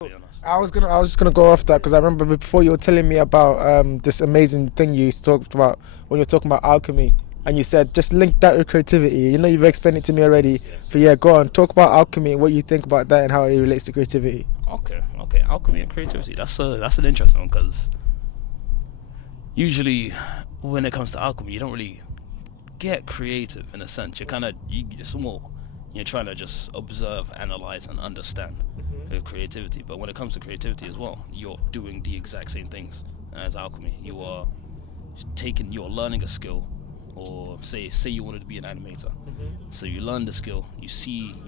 To be honest. I was just gonna go off that because I remember before you were telling me about this amazing thing you talked about when you were talking about alchemy, and you said just link that with creativity. You know, you've explained it to me already, Yes. but yeah, go on, talk about alchemy and what you think about that and how it relates to creativity. Okay. Alchemy and creativity. That's an interesting one because usually when it comes to alchemy, you don't really get creative in a sense. It's more you're trying to just observe, analyze, and understand creativity. But when it comes to creativity as well, you're doing the exact same things as alchemy. You're learning a skill, or say you wanted to be an animator. So you learn the skill, you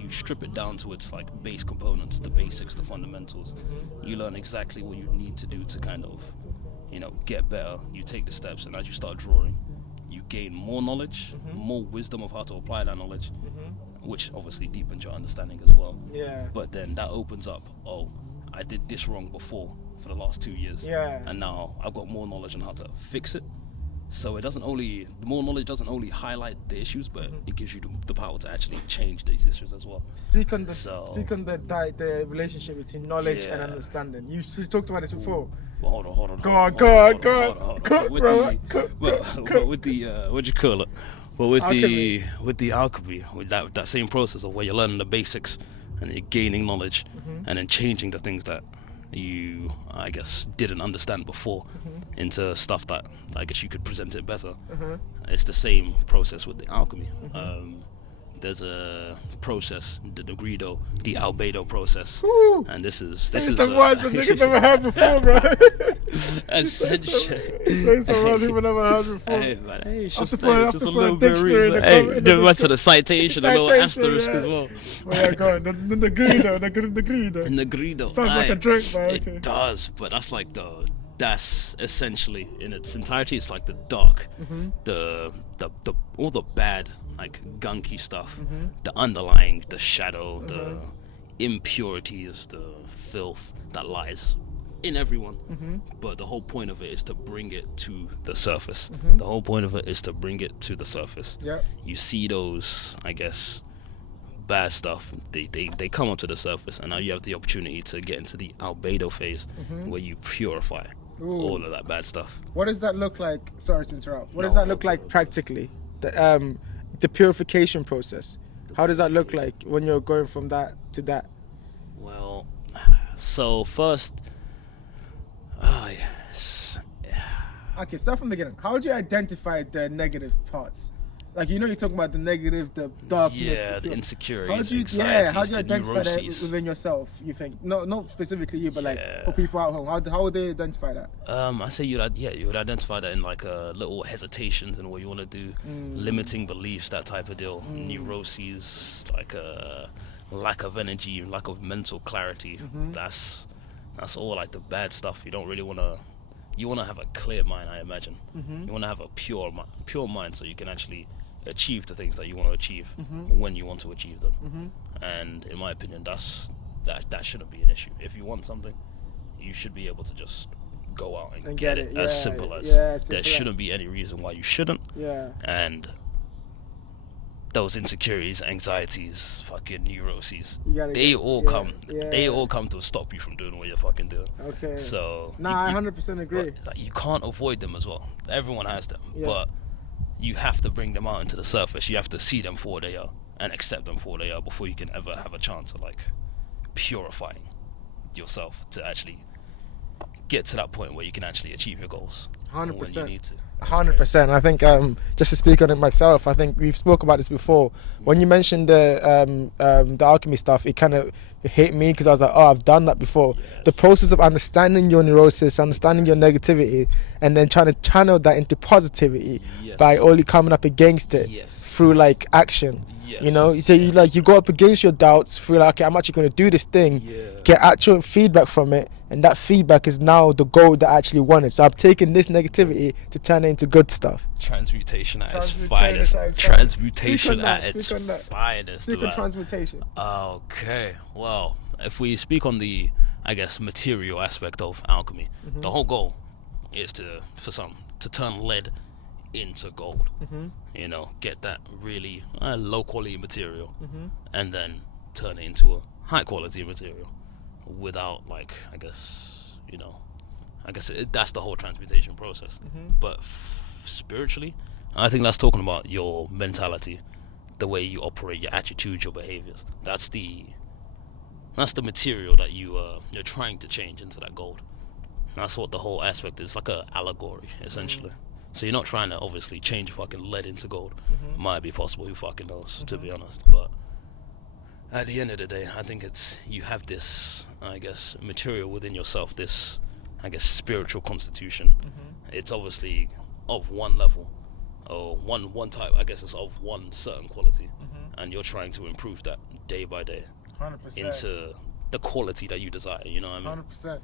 strip it down to its like base components, the basics, the fundamentals. You learn exactly what you need to do to kind of, get better. You take the steps, and as you start drawing, you gain more knowledge, more wisdom of how to apply that knowledge, which obviously deepens your understanding as well. Yeah. But then that opens up, I did this wrong before for the last 2 years. Yeah. And now I've got more knowledge on how to fix it. So the more knowledge doesn't only highlight the issues, but it gives you the power to actually change these issues as well. Speak on the relationship between knowledge and Yeah. understanding. You talked about this before. Well, hold on. Go on. Cook, With bro. the- Cook. Well, with the what do you call it? Well, Alchemy. with the alchemy, with that same process of where you're learning the basics and you're gaining knowledge, and then changing the things that you, I guess, didn't understand before into stuff that I guess you could present it better. It's the same process with the alchemy. There's a process, the Negredo, the Albedo process, Woo! and this is Say some words that niggas never heard before, bro. Say some words people never heard before. Hey, man, hey, it's Have to just, put- have just to a put a little bit of dictionary in reason. the Hey, comment- in the then went to the citation, a little Citation, asterisk yeah. as well. Oh, yeah, go on. The Negredo. Negredo. Sounds like a drink, bro. Okay. It does, but that's essentially in its entirety. It's like the dark, the all the bad, like gunky stuff, the underlying, the shadow, the impurities, the filth that lies in everyone. But the whole point of it is to bring it to the surface. The whole point of it is to bring it to the surface. Yep. You see those, I guess, bad stuff, they come up to the surface, and now you have the opportunity to get into the albedo phase, where you purify all of that bad stuff. What does that look like? Sorry to interrupt. What does No, that no look like problem. practically? The purification process. How does that look like when you're going from that to that? Well, so first, yes. Okay, start from the beginning. How would you identify the negative parts? Like, you're talking about the negative, the darkness. Yeah, the pure- insecurities, How do you anxieties, the identify that neuroses. within yourself? You think not specifically you, but like Yeah. for people at home. How would they identify that? I say you would identify that in like little hesitations and what you want to do, limiting beliefs, that type of deal, neuroses, like lack of energy, lack of mental clarity. That's all like the bad stuff. You don't really want to. You want to have a clear mind, I imagine. You want to have a pure mind, so you can actually achieve the things that you want to achieve when you want to achieve them. And in my opinion, that shouldn't be an issue. If you want something, you should be able to just go out and get it. Yeah, As simple as. simple There as. shouldn't be any reason why you shouldn't. Yeah. And those insecurities, anxieties, fucking neuroses, You gotta they get- all yeah, come. yeah. They all come to stop you from doing what you're fucking doing. Okay. So Nah, I 100% agree. but it's like you can't avoid them as well. Everyone has them, Yeah. but you have to bring them out into the surface. You have to see them for what they are and accept them for what they are before you can ever have a chance of like purifying yourself to actually get to that point where you can actually achieve your goals. When you 100%. need to. 100%. I think just to speak on it myself, I think we've spoke about this before. When you mentioned the alchemy stuff, it kind of hit me because I was like, oh, I've done that before. Yes. The process of understanding your neurosis, understanding your negativity, and then trying to channel that into positivity Yes. by only coming up against it Yes. through like action. Yes. So you go up against your doubts, feel like, okay, I'm actually going to do this thing, Yeah. get actual feedback from it, and that feedback is now the goal that I actually wanted. So I've taken this negativity to turn it into good stuff. Transmutation at its Transmutation finest. at its finest. Transmutation Speak on at that, its speak on that. finest. Speak on man. transmutation. Okay, well, if we speak on the, I guess, material aspect of alchemy, the whole goal is to turn lead into gold. Get that really low quality material and then turn it into a high quality material, without, like, I guess that's the whole transmutation process. But spiritually, I think that's talking about your mentality, the way you operate, your attitudes, your behaviors. That's the material that you're trying to change into that gold. That's what the whole aspect is, like a allegory, essentially. So you're not trying to obviously change fucking lead into gold. Might be possible, who fucking knows, to be honest. But at the end of the day, I think you have this, I guess, material within yourself, this, I guess, spiritual constitution. It's obviously of one level, or one type, I guess it's of one certain quality. And you're trying to improve that day by day 100%. into the quality that you desire, you know what I mean? 100%.